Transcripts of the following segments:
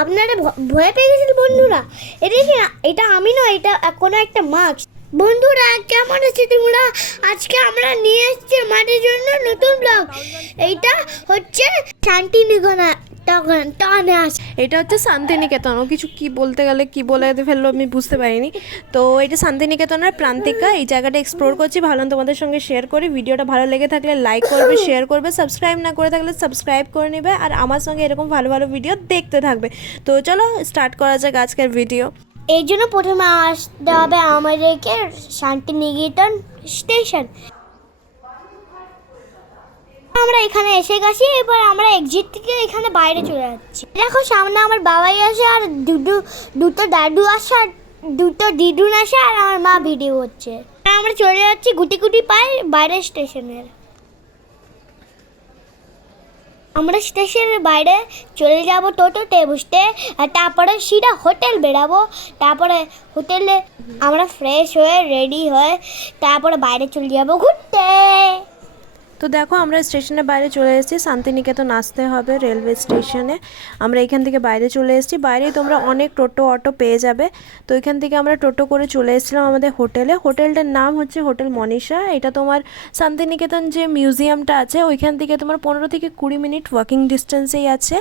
আপনারা ভয় পেয়ে গেছেন বন্ধুরা? এটা আমি নয়, এটা কোনো একটা মাছ। বন্ধুরা কেমন আছে তোমরা? আজকে আমরা নিয়ে এসেছি আমাদের জন্য নতুন ব্লগ। এইটা হচ্ছে এটা হচ্ছে শান্তিনিকেতন। ও কিছু কি বলতে গেলে কি বলে ফেললো আমি বুঝতে পারিনি। তো এটা শান্তিনিকেতনের প্রান্তিকা, এই জায়গাটা এক্সপ্লোর করছি, ভাবলাম তোমাদের সঙ্গে শেয়ার করি। ভিডিওটা ভালো লেগে থাকলে লাইক করবে, শেয়ার করবে, সাবস্ক্রাইব না করে থাকলে সাবস্ক্রাইব করে নেবে, আর আমার সঙ্গে এরকম ভালো ভালো ভিডিও দেখতে থাকবে। তো চলো স্টার্ট করা যাক আজকের ভিডিও। এই জন্য প্রথমে আসতে হবে আমাদেরকে শান্তিনিকেতন স্টেশন। আমরা এখানে এসে গেছি, এবার আমরা এক্সিট থেকে এখানে বাইরে চলে যাচ্ছি। দেখো সামনে আমার বাবাই আসে, আর দুটো দাদু আসে, আর দুটো দিদুন আসে, আর আমার মা ভিডিও হচ্ছে। আমরা চলে যাচ্ছি গুটি গুটি পাই বাইরে স্টেশনের। আমরা স্টেশনের বাইরে চলে যাব টোটোতে বসতে, আর তারপরে সিধা হোটেল বেরাবো। তারপরে হোটেলে আমরা ফ্রেশ হয়ে রেডি হয়ে তারপরে বাইরে চলে যাব ঘুরতে। তো দেখো আমরা স্টেশনের বাইরে চলে এসেছি, শান্তিনিকেতন আসতে হবে রেলওয়ে স্টেশনে। আমরা এখান থেকে বাইরে চলে এসেছি, বাইরেই তোমরা অনেক টোটো অটো পেয়ে যাবে। তো এখান থেকে আমরা টোটো করে চলে এসেছিলাম আমাদের হোটেলে। হোটেলটার নাম হচ্ছে হোটেল মনীষা। এটা তোমার শান্তিনিকেতন যে মিউজিয়ামটা আছে ওইখান থেকে তোমার 15 থেকে 20 মিনিট ওয়াকিং ডিস্টেন্সেই আছে।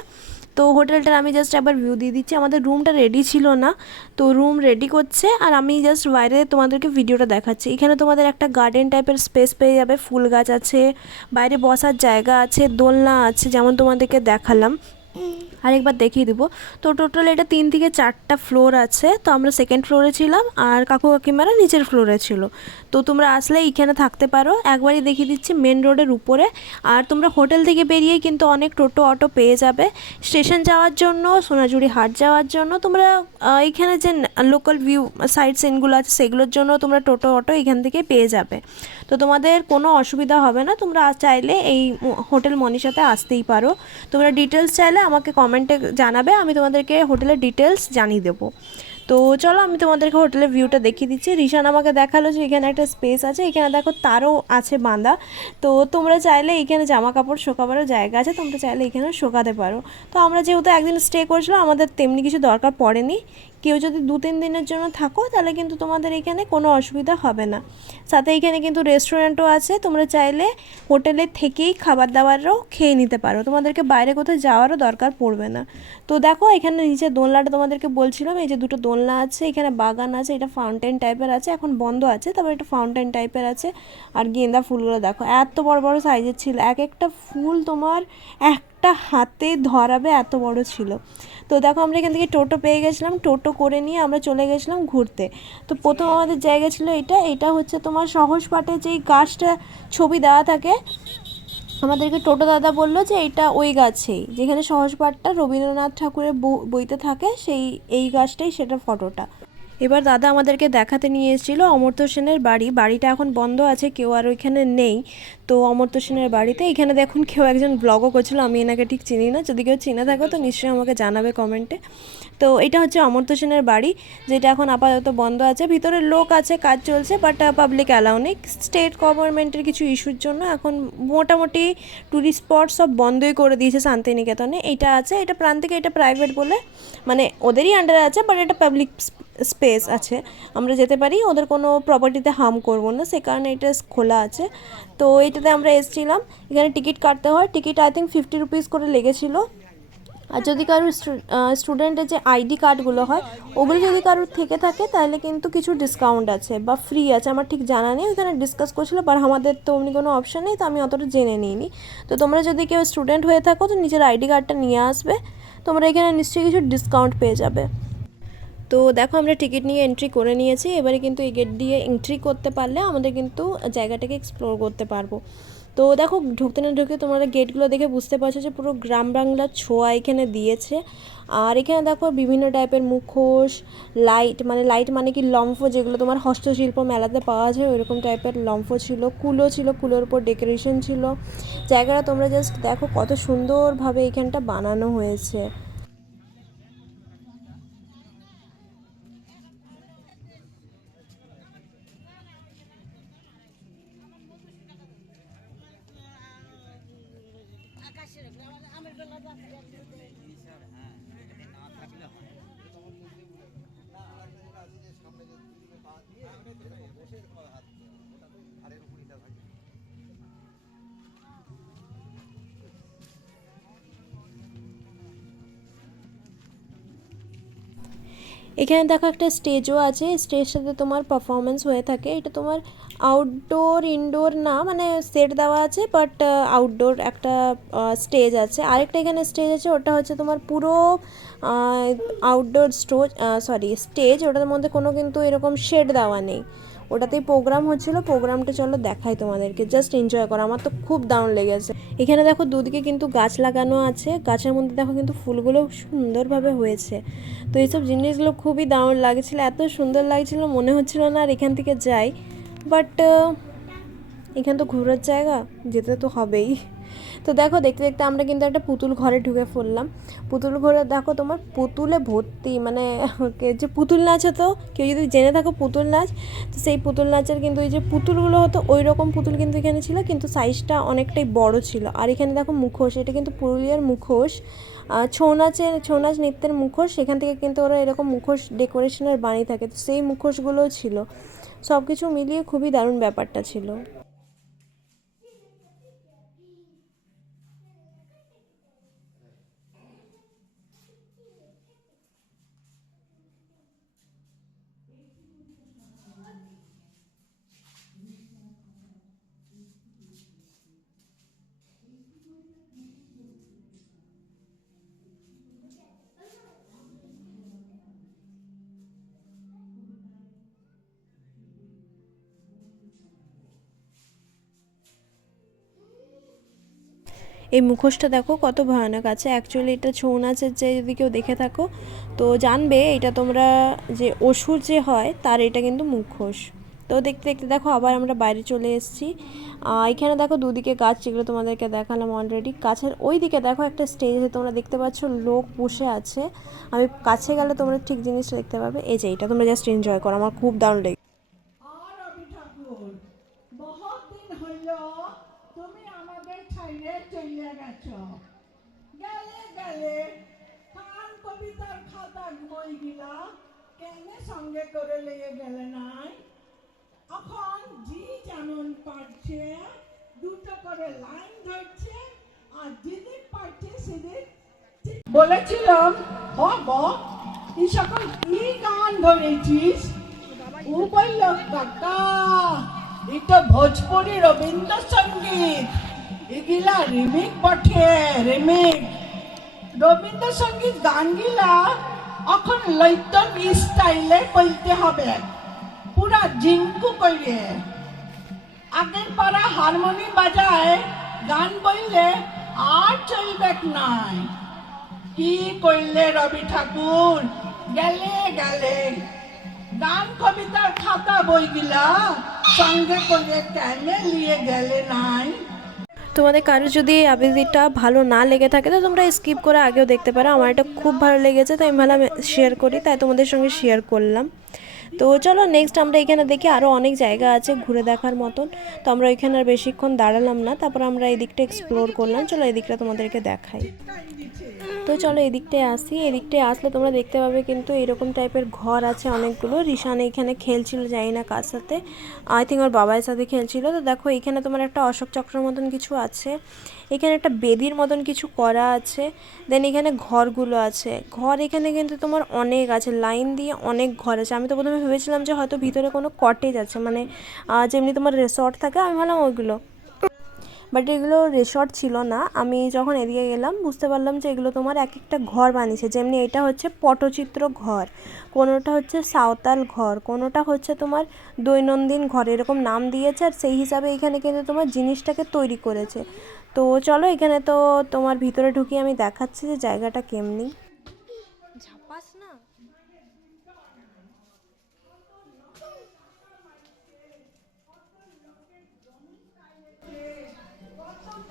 তো হোটেলটার আমি জাস্ট একবার ভিউ দিয়ে দিচ্ছি। আমাদের রুমটা রেডি ছিল না, তো রুম রেডি করছে, আর আমি জাস্ট বাইরে তোমাদেরকে ভিডিওটা দেখাচ্ছি। এখানে তোমাদের একটা গার্ডেন টাইপের স্পেস পেয়ে যাবে, ফুল গাছ আছে, বাইরে বসার জায়গা আছে, দোলনা আছে, যেমন তোমাদেরকে দেখালাম। আরেকবার দেখিয়ে দেবো। তো টোটাল এটা 3 থেকে 4টা ফ্লোর আছে। তো আমরা সেকেন্ড ফ্লোরে ছিলাম, আর কাকু কাকিমারা নিচের ফ্লোরে ছিল। তো তোমরা আসলে এইখানে থাকতে পারো। একবারই দেখিয়ে দিচ্ছি মেন রোডের উপরে। আর তোমরা হোটেল থেকে বেরিয়েই কিন্তু অনেক টোটো অটো পেয়ে যাবে স্টেশন যাওয়ার জন্য, সোনাঝুরি হাট যাওয়ার জন্য। তোমরা এইখানে যে লোকাল ভিউ সাইট সিনগুলো আছে সেগুলোর জন্য তোমরা টোটো অটো এখান থেকে পেয়ে যাবে। তো তোমাদের কোনো অসুবিধা হবে না, তোমরা চাইলে এই হোটেল মনীষাতে আসতেই পারো। তোমরা ডিটেলস চাইলে আমাকে কমেন্টে জানাবে, আমি তোমাদেরকে হোটেলের ডিটেলস জানিয়ে দেবো। তো চলো আমি তোমাদেরকে হোটেলের ভিউটা দেখিয়ে দিচ্ছি। রিশান আমাকে দেখালো যে এখানে একটা স্পেস আছে, এখানে দেখো তারও আছে বাঁধা। তো তোমরা চাইলে এখানে জামা কাপড় শোকাবারও জায়গা আছে, তোমরা চাইলে এখানে শোকাতে পারো। তো আমরা যেহেতু একদিন স্টে করেছিলাম, আমাদের তেমনি কিছু দরকার পড়েনি। কেউ যদি 2-3 দিনের জন্য থাকো তাহলে কিন্তু তোমাদের এখানে কোনো অসুবিধা হবে না। সাথে এখানে কিন্তু রেস্টুরেন্টও আছে, তোমরা চাইলে হোটেলে থেকেই খাবার দাবারও খেয়ে নিতে পারো, তোমাদেরকে বাইরে কোথাও যাওয়ারও দরকার পড়বে না। তো দেখো এখানে নিচে দোলনাটা তোমাদেরকে বলছিলাম, এই যে দুটো দোলনা আছে, এখানে বাগান আছে, এটা ফাউন্টেন টাইপের আছে, এখন বন্ধ আছে, তারপর এটা ফাউন্টেন টাইপের আছে। আর গেঁদা ফুলগুলো দেখো এত বড় বড় সাইজের ছিল, এক একটা ফুল তোমার একটা হাতে ধরাবে এত বড় ছিল। তো দেখো আমরা এখান থেকে টোটো পেয়ে গেছিলাম, টোটো করে নিয়ে আমরা চলে গেছিলাম ঘুরতে। তো প্রথম আমাদের জায়গা ছিল এটা হচ্ছে তোমার সহজ পাঠে যেই গাছটা ছবি দেওয়া থাকে, আমাদেরকে টোটো দাদা বললো যে এটা ওই গাছেই, যেখানে সহজ পাঠটা রবীন্দ্রনাথ ঠাকুরের বইতে থাকে, এই গাছটাই সেটা ফটোটা। এবার দাদা আমাদেরকে দেখাতে নিয়ে এসেছিলো অমর্ত্য সেনের বাড়ি। বাড়িটা এখন বন্ধ আছে, কেউ আর ওইখানে নেই। তো অমর্ত্য সেনের বাড়িতে এখানে দেখুন কেউ একজন ব্লগও করছিলো, আমি এনাকে ঠিক চিনি না, যদি কেউ চিনে থাকো তো নিশ্চয়ই আমাকে জানাবে কমেন্টে। তো এটা হচ্ছে অমর্ত্য সেনের বাড়ি, যেটা এখন আপাতত বন্ধ আছে। ভিতরে লোক আছে, কাজ চলছে, বাট পাবলিক অ্যালাউ নেই। স্টেট গভর্নমেন্টের কিছু ইস্যুর জন্য এখন মোটামুটি ট্যুরিস্ট স্পট সব বন্ধই করে দিয়েছে শান্তিনিকেতনে। এটা আছে, এটা প্রান্তিকে, এটা প্রাইভেট বলে, মানে ওদেরই আন্ডারে আছে, বাট এটা পাবলিক স্পেস আছে, আমরা যেতে পারি, ওদের কোনো প্রপার্টিতে হার্ম করবো না, সে কারণে এটা খোলা আছে। তো এটাতে আমরা এসেছিলাম, এখানে টিকিট কাটতে হয়, টিকিট আই থিঙ্ক 50 রুপিস করে লেগেছিলো। আর যদি কারোর স্টুডেন্টের যে আইডি কার্ডগুলো হয় ওগুলো যদি কারোর থেকে থাকে তাহলে কিন্তু কিছু ডিসকাউন্ট আছে বা ফ্রি আছে, আমার ঠিক জানা নেই, ওখানে ডিসকাস করছিলো, বাট আমাদের তো অমনি কোনো অপশান নেই, তো আমি অতটা জেনে নিইনি। তো তোমরা যদি কেউ স্টুডেন্ট হয়ে থাকো তো নিজের আইডি কার্ডটা নিয়ে আসবে, তোমরা এখানে নিশ্চয়ই কিছু ডিসকাউন্ট পেয়ে যাবে। তো দেখো আমরা টিকিট নিয়ে এন্ট্রি করে নিয়েছি, এবারে কিন্তু এই গেট দিয়ে এন্ট্রি করতে পারলে আমাদের কিন্তু জায়গাটাকে এক্সপ্লোর করতে পারবো। তো দেখো ঢুকতে না ঢুকে তোমরা গেটগুলো দেখে বুঝতে পারছো যে পুরো গ্রাম বাংলার ছোঁয়া এখানে দিয়েছে। আর এখানে দেখো বিভিন্ন টাইপের মুখোশ, লাইট মানে কি লম্ফ, যেগুলো তোমার হস্তশিল্প মেলাতে পাওয়া যায় ওইরকম টাইপের লম্ফ ছিল, কুলো ছিল, কুলোর উপর ডেকোরেশন ছিল। জায়গাটা তোমরা জাস্ট দেখো কত সুন্দরভাবে এখানটা বানানো হয়েছে। এখানে দেখো একটা স্টেজও আছে, স্টেজটাতে তোমার পারফরমেন্স হয়ে থাকে। এটা তোমার আউটডোর ইনডোর না, মানে সেট দেওয়া আছে, বাট আউটডোর একটা স্টেজ আছে। আরেকটা এখানে স্টেজ আছে, ওটা হচ্ছে তোমার পুরো আউটডোর স্টেজ, ওটার মধ্যে কোনো কিন্তু এরকম শেড দেওয়া নেই। ওটাতেই প্রোগ্রাম হচ্ছিলো, প্রোগ্রামটা চলো দেখাই তোমাদেরকে, জাস্ট এনজয় করো। আমার তো খুব দারুণ লেগেছে। এখানে দেখো দুদিকে কিন্তু গাছ লাগানো আছে, গাছের মধ্যে দেখো কিন্তু ফুলগুলো সুন্দরভাবে হয়েছে। তো এইসব জিনিসগুলো খুবই দারুণ লাগছিল, এত সুন্দর লাগছিল, মনে হচ্ছিল না আর এখান থেকে যাই। বাট এখানে তো ঘোরার জায়গা, যেতে তো হবেই। তো দেখো দেখতে দেখতে আমরা কিন্তু একটা পুতুল ঘরে ঢুকে পড়লাম। পুতুল ঘরে দেখো তোমার পুতুলে ভর্তি, মানে যে পুতুল নাচ হতো, কেউ যদি জেনে থাকো পুতুল নাচ, তো সেই পুতুল নাচের কিন্তু এই যে পুতুলগুলো হতো ওই রকম পুতুল কিন্তু এখানে ছিল, কিন্তু সাইজটা অনেকটাই বড় ছিল। আর এখানে দেখো মুখোশ, এটা কিন্তু পুরুলিয়ার মুখোশ, ছৌ নাচ নৃত্যের মুখোশ। সেখান থেকে কিন্তু ওরা এরকম মুখোশ ডেকোরেশনের বানিয়ে থাকে, তো সেই মুখোশগুলোও ছিল। সব কিছু মিলিয়ে খুবই দারুণ ব্যাপারটা ছিল। এই মুখোশটা দেখো কত ভয়ানক আছে। অ্যাকচুয়ালি এটা ছৌ নাচের, যে যদি কেউ দেখে থাকো তো জানবে এটা তোমরা, যে অসুর যে হয় তার এটা কিন্তু মুখোশ। তো দেখতে দেখতে দেখো আবার আমরা বাইরে চলে এসেছি। এখানে দেখো দুদিকে গাছ, যেগুলো তোমাদেরকে দেখালাম অলরেডি। গাছের ওই দিকে দেখো একটা স্টেজে তোমরা দেখতে পাচ্ছ লোক বসে আছে। আমি কাছে গেলে তোমরা ঠিক জিনিসটা দেখতে পাবে। এই যে এটা তোমরা জাস্ট এনজয় করো, আমার খুব দারুণ লেগেছে। তুমি আমাদের ছাইরে চলে গেছো, গেলে গেলে কান কবিতার খাতা বই গিলা কেনে সঙ্গে করে লিয়ে গেলে নাই? এখন জি যেমন পারছে দুটো করে লাইন ধরছে, আর যেদিন পারছে সেদিন বলেছিলাম হব এই সকল কি গান ধরেছিস? ও বলল কাকা এটা ভোজপুরি রবীন্দ্রসঙ্গীত, এগুলা রিমিক বটে, রিমিক রবীন্দ্রসঙ্গীত গানগুলা এখন লইতন স্টাইলে বলতে হবে, পুরা জিঙ্কু করে। আগের পারা হারমোনি বাজায় গান বললে আর চলবে নাই। কি কইলে রবি ঠাকুর, গেলে গেলে গান কবিতার খাতা বইগুলা সঙ্গে করে কেনে নিয়ে গেলে নাই? তোমাদের কারো যদি এই আবৃত্তিটা ভালো না লেগে থাকে তো তোমরা স্কিপ করে আগেও দেখতে পারো। আমার এটা খুব ভালো লেগেছে, তাই আমি ভাবলাম শেয়ার করি, তাই তোমাদের সঙ্গে শেয়ার করলাম। তো চলো নেক্সট আমরা এখানে দেখি আরও অনেক জায়গা আছে ঘুরে দেখার মতন। তো আমরা এখানে আর বেশিক্ষণ দাঁড়ালাম না, তারপর আমরা এই দিকটা এক্সপ্লোর করলাম। চলো এই দিকটা তোমাদেরকে দেখাই। তো চলো এদিকটায় আসি। এদিকটায় আসলে তোমরা দেখতে পাবে কিন্তু এরকম টাইপের ঘর আছে অনেকগুলো। রিশান এইখানে খেলছিল, জানি না কার সাথে, আই থিঙ্ক ওর বাবার সাথে খেলছিল। তো দেখো এখানে তোমার একটা অশোক চক্রের মতন কিছু আছে, এখানে একটা বেদির মতন কিছু করা আছে। দেন এখানে ঘরগুলো আছে, ঘর এখানে কিন্তু তোমার অনেক আছে, লাইন দিয়ে অনেক ঘর আছে। আমি তো প্রথমে ভেবেছিলাম যে হয়তো ভিতরে কোনো কটেজ আছে, মানে যেমনি তোমার রিসর্ট থাকে, আমি ভাবলাম ওইগুলো, বাট এগুলো রিসর্ট ছিল না। আমি যখন এদিকে গেলাম বুঝতে পারলাম যে এগুলো তোমার এক একটা ঘর বানিয়েছে। যেমনি এটা হচ্ছে পটচিত্র ঘর, কোনোটা হচ্ছে সাঁওতাল ঘর, কোনোটা হচ্ছে তোমার দৈনন্দিন ঘর, এরকম নাম দিয়েছে। আর সেই হিসাবে এখানে কিন্তু তোমার জিনিসটাকে তৈরি করেছে। তো চলো এখানে তো তোমার ভিতরে ঢুকিয়ে আমি দেখাচ্ছি যে জায়গাটা কেমনি। ঝাপাস না।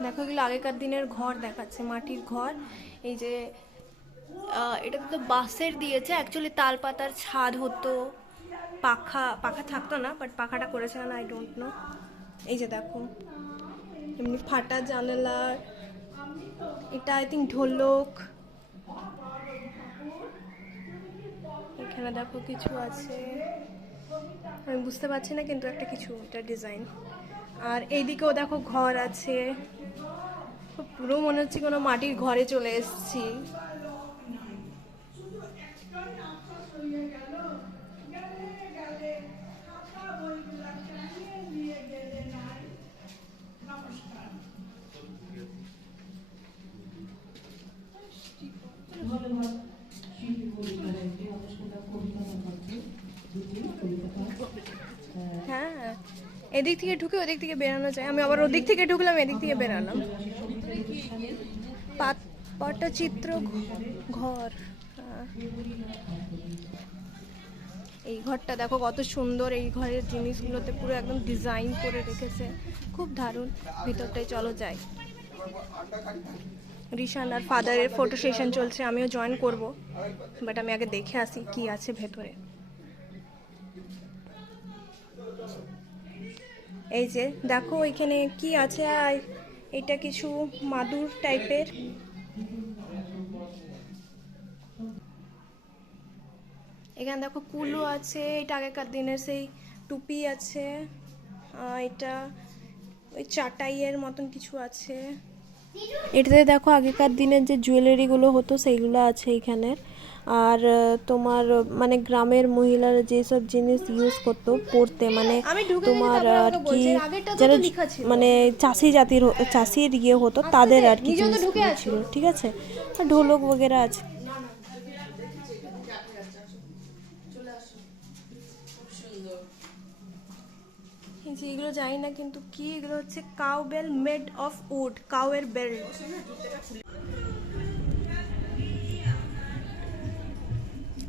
দেখো এগুলো আগেকার দিনের ঘর দেখাচ্ছে, মাটির ঘর। এই যে এটাতে তো বাঁশের দিয়েছে, অ্যাকচুয়ালি তাল পাতার ছাদ হতো, পাখা পাখা থাকতো না, বাট পাখাটা করেছে না আই ডোন্ট নো। এই যে দেখো এমনি ফাটা জানালা, এটা আই থিঙ্ক ঢোলক। এখানে দেখো কিছু আছে, আমি বুঝতে পারছি না, কিন্তু একটা কিছু, এটা ডিজাইন। আর এইদিকেও দেখো ঘর আছে, পুরো মনে হচ্ছে কোনো মাটির ঘরে চলে এসেছি। হ্যাঁ, এদিক থেকে ঢুকে ওদিক থেকে বেরানো যায়। আমি আবার ওদিক থেকে ঢুকলাম, এদিক থেকে বেরালাম। পটচিত্র ঘর। হ্যাঁ। এই ঘরটা দেখো কত সুন্দর, এই ঘরের জিনিসগুলোতে পুরো একদম ডিজাইন করে রেখেছে, খুব দারুণ। ভিতরটায় চলো যাই। রিশান আর ফাদারের ফটো সেশন চলছে, আমিও জয়েন করব, বাট আমি আগে দেখে আসি কি আছে ভেতরে। এই যে দেখো এখানে কি আছে, আর এটা কিছু মাদুর টাইপের। এখানে দেখো কুলো আছে, এটা আগেকার দিনের সেই টুপি আছে, এটা ওই চাটাইয়ের মতন কিছু আছে। এটাতে দেখো আগেকার দিনের যে জুয়েলারিগুলো হতো সেইগুলো আছে এখানে। আর তোমার মানে গ্রামের মহিলারা যেসব জিনিস ইউজ করতো পরতে, মানে তোমার আর কি যারা মানে চাষির ইয়ে হতো তাদের আর কি জিনিসগুলো ছিল, ঠিক আছে। আর ঢোলক বগেরা আছে। এগুলো জানি না কিন্তু কি, এগুলো হচ্ছে cow bell made of wood, কাউয়ের বেল।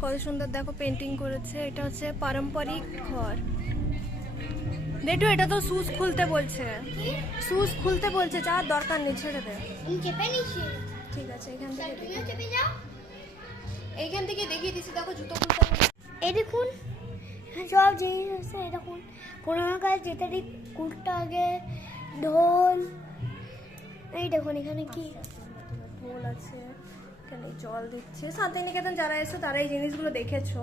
কত সুন্দর দেখো পেন্টিং করেছে। এটা হচ্ছে পারম্পরিক ঘর। দেখো এটা তো শুজ খুলতে বলছে, শুজ খুলতে বলছে, যাওয়ার দরকার নেই, ছেড়ে দে। ঠিক আছে, এখান থেকে দেখিয়ে দিচ্ছি। দেখো জুতো খুলতে হবে। এই দেখুন সব জিনিস আছে। এই দেখুন পুরোনো কাজ যেটারই কুর্তা, আগে ঢোল। এই দেখুন এখানে কি ঢোল আছে, এখানে জল দিচ্ছে। শান্তিনিকেতন যারা এসো তারা এই জিনিসগুলো দেখেছো।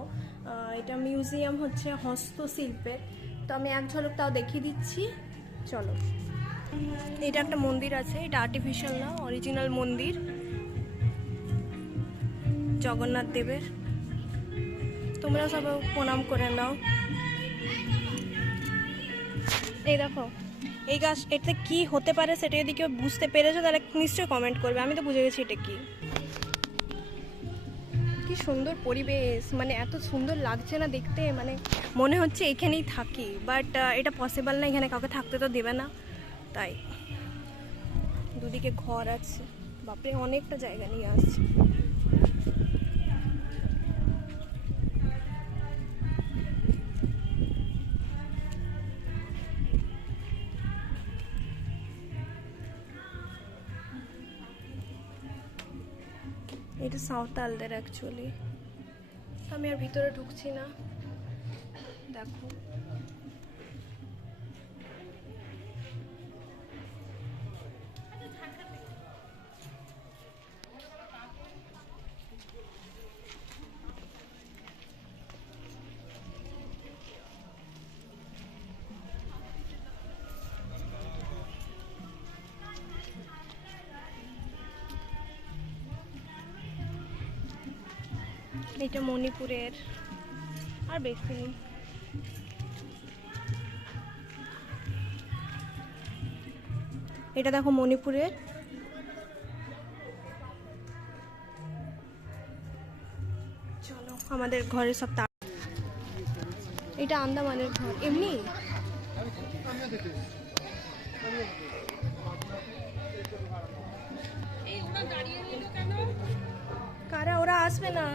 এটা মিউজিয়াম হচ্ছে হস্তশিল্পের, তো আমি এক ঝলক তাও দেখিয়ে দিচ্ছি, চলো। এটা একটা মন্দির আছে, এটা আর্টিফিশিয়াল না, অরিজিনাল মন্দির জগন্নাথ দেবের। তোমরা সব প্রণাম করে নাও। এই দেখো এই গাছ, এটা কি হতে পারে সেটা যদি কেউ বুঝতে পেরেছো তাহলে নিশ্চয়ই কমেন্ট করবে। আমি তো বুঝে গেছি এটা কি। কি সুন্দর পরিবেশ, মানে এত সুন্দর লাগছে না দেখতে, মানে মনে হচ্ছে এখানেই থাকি, বাট এটা পসিবল না, এখানে কাউকে থাকতে তো দেবে না। তাই দুদিকে ঘর আছে, বাপরে অনেকটা জায়গা নিয়ে আসছে। এটা সাঁওতালদের অ্যাকচুয়ালি। আমি আর ভিতরে ঢুকছি না। দেখো এটা মণিপুরের, আর বেশি নেই। এটা দেখো মণিপুরের। চলো আমাদের ঘরে সব এটা আন্দামানের ঘর এমনি। কারা ওরা আসবে না।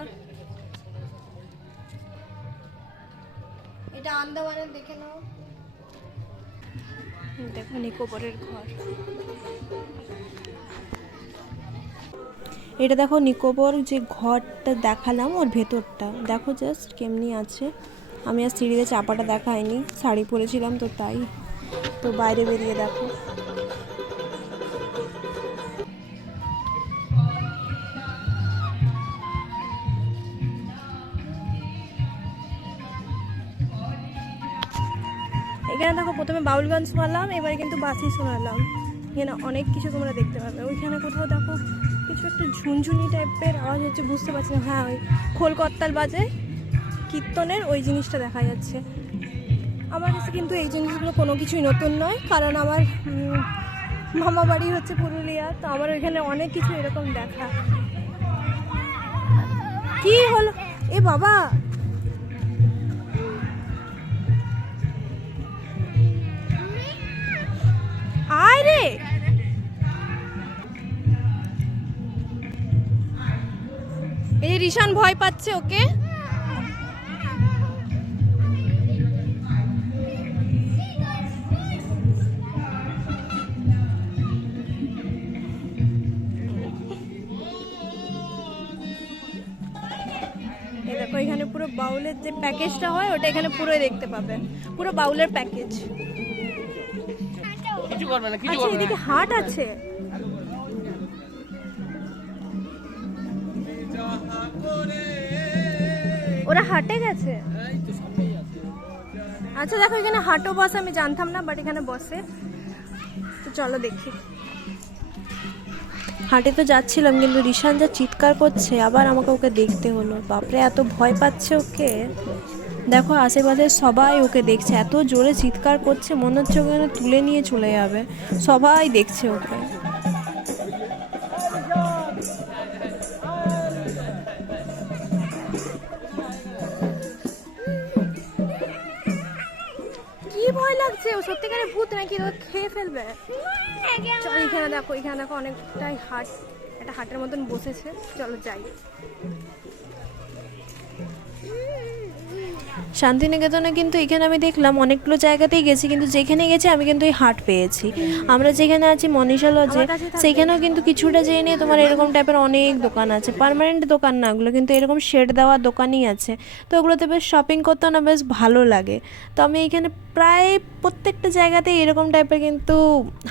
এটা আন্দামানের, দেখে নাও। দেখো নিকোবরের ঘর। এটা দেখো নিকোবর যে ঘরটা দেখালাম ওর ভেতরটা দেখো জাস্ট কেমনি আছে। আমি আর সিঁড়িতে চাপাটা দেখাইনি, শাড়ি পরেছিলাম তো তাই। তো বাইরে বেরিয়ে দেখো। এখানে দেখো প্রথমে বাউল গান শোনালাম, এবারে কিন্তু বাসি শোনালাম। এখানে অনেক কিছু তোমরা দেখতে পাবে। ওইখানে কোথাও দেখো কিছু একটা ঝুনঝুনি টাইপের আওয়াজ হচ্ছে, বুঝতে পারছি না। হ্যাঁ, ওই খোল করতাল বাজে কীর্তনের, ওই জিনিসটা দেখা যাচ্ছে। আমার কাছে কিন্তু এই জিনিসগুলো কোনো কিছুই নতুন নয়, কারণ আমার মামা বাড়ি হচ্ছে পুরুলিয়া, তো আমার ওইখানে অনেক কিছু এরকম দেখা। কি হলো এ বাবা, আয় রে, এই যে রিশান ভয় পাচ্ছে ওকে। এই দেখো এখানে পুরো বাউলের যে প্যাকেজটা হয় ওটা এখানে পুরো দেখতে পাবে, পুরো বাউলের প্যাকেজ। আচ্ছা এদিকে হাট আছে, ওরা হাটে গেছে। আচ্ছা দেখো এখানে হাটও বসে, আমি জানতাম না, বাট এখানে বসে, তো চলো দেখি। হাটে তো যাচ্ছিলাম, কিন্তু রিশান যা চিৎকার করছে, আবার আমাকে ওকে দেখতে হলো। বাপরে এত ভয় পাচ্ছে ওকে। দেখো আশেপাশে সবাই ওকে দেখছে, এত জোরে চিৎকার করছে, মনে হচ্ছে ওকে তুলে নিয়ে চলে যাবে। সবাই দেখছে ওকে। কি ভয় লাগছে, ও সত্যিকারের ভূত নাকি ও খেয়ে ফেলবে। চল এখানে দেখো, এখানে দেখো অনেকটাই হাট, একটা হাটের মতন বসেছে, চলো যাই। শান্তিনিকেতনে কিন্তু এখানে আমি দেখলাম অনেকগুলো জায়গাতেই গেছি, কিন্তু যেখানে গেছি আমি কিন্তু এই হাট পেয়েছি। আমরা যেখানে আছি মনীষা লজে, সেইখানেও কিন্তু কিছুটা যেয়ে নিয়ে তোমার এরকম টাইপের অনেক দোকান আছে, পার্মানেন্ট দোকান না ওগুলো, কিন্তু এরকম শেড দেওয়া দোকানই আছে। তো ওগুলোতে বেশ শপিং করতেও না বেশ ভালো লাগে। তো আমি এখানে প্রায় প্রত্যেকটা জায়গাতে এরকম টাইপের কিন্তু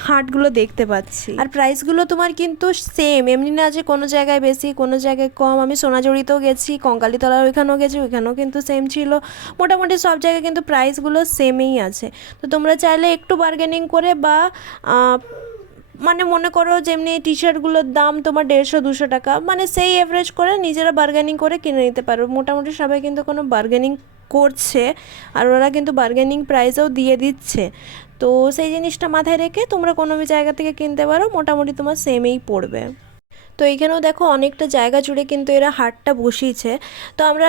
হাটগুলো দেখতে পাচ্ছি। আর প্রাইসগুলো তোমার কিন্তু সেম, এমনি না যে কোনো জায়গায় বেশি কোনো জায়গায় কম। আমি সোনাঝুরিতেও গেছি, কঙ্কালীতলার ওইখানেও গেছি, ওইখানেও কিন্তু সেম ছিল। মোটামুটি সব জায়গায় কিন্তু প্রাইসগুলো সেমই আছে। তো তোমরা চাইলে একটু বার্গেনিং করে বা মানে মনে করো যেমনি টি শার্টগুলোর দাম তোমার 150-200 টাকা, মানে সেই অ্যাভারেজ করে নিজেরা বার্গেনিং করে কিনে নিতে পারো। মোটামুটি সবাই কিন্তু কোনো বার্গেনিং করছে, আর ওরা কিন্তু বার্গেনিং প্রাইসও দিয়ে দিচ্ছে। তো সেই জিনিসটা মাথায় রেখে তোমরা কোনো জায়গা থেকে কিনতে পারো, মোটামুটি তোমার সেমেই পড়বে। তো এইখানেও দেখো অনেকটা জায়গা জুড়ে কিন্তু এরা হাটটা বসিয়েছে। তো আমরা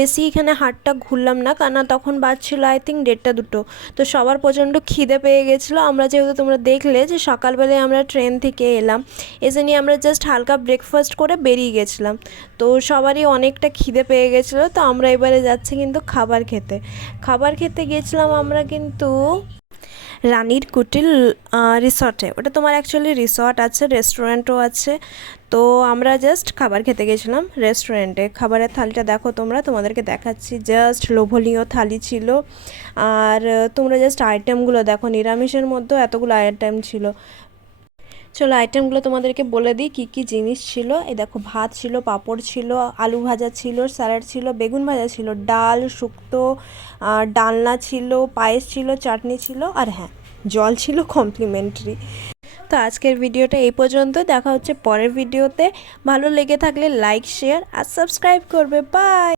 বেশি এখানে হাটটা ঘুরলাম না, কারণ তখন বাজছিল আই থিঙ্ক 1:30-2। তো সবার প্রচণ্ড খিদে পেয়ে গেছিলো। আমরা যেহেতু তোমরা দেখলে যে সকালবেলায় আমরা ট্রেন থেকে এলাম, এসে নিয়ে আমরা জাস্ট হালকা ব্রেকফাস্ট করে বেরিয়ে গেছিলাম। তো সবারই অনেকটা খিদে পেয়ে গেছিলো। তো আমরা এবারে যাচ্ছি কিন্তু খাবার খেতে গেছিলাম আমরা কিন্তু রানীর কুটিল রিসর্টে। ওটা তোমার অ্যাকচুয়ালি রিসর্ট আছে, রেস্টুরেন্টও আছে। তো আমরা জাস্ট খাবার খেতে গেছিলাম রেস্টুরেন্টে। খাবারের থালিটা দেখো তোমরা, তোমাদেরকে দেখাচ্ছি, জাস্ট লোভনীয় থালি ছিল। আর তোমরা জাস্ট আইটেমগুলো দেখো, নিরামিষের মধ্যেও এতগুলো আইটেম ছিল। চলো আইটেমগুলো তোমাদেরকে বলে দিই কী কী জিনিস ছিল। এই দেখো ভাত ছিল, পাঁপড় ছিল, আলু ভাজা ছিল, স্যালাড ছিল, বেগুন ভাজা ছিল, ডাল, শুক্তো, ডালনা ছিল, পায়েস ছিল, চাটনি ছিল, আর হ্যাঁ জল ছিল কমপ্লিমেন্টারি। তো আজকের ভিডিওটা এই পর্যন্ত, দেখা হচ্ছে পরের ভিডিওতে। ভালো লেগে থাকলে লাইক, শেয়ার আর সাবস্ক্রাইব করবে। বাই।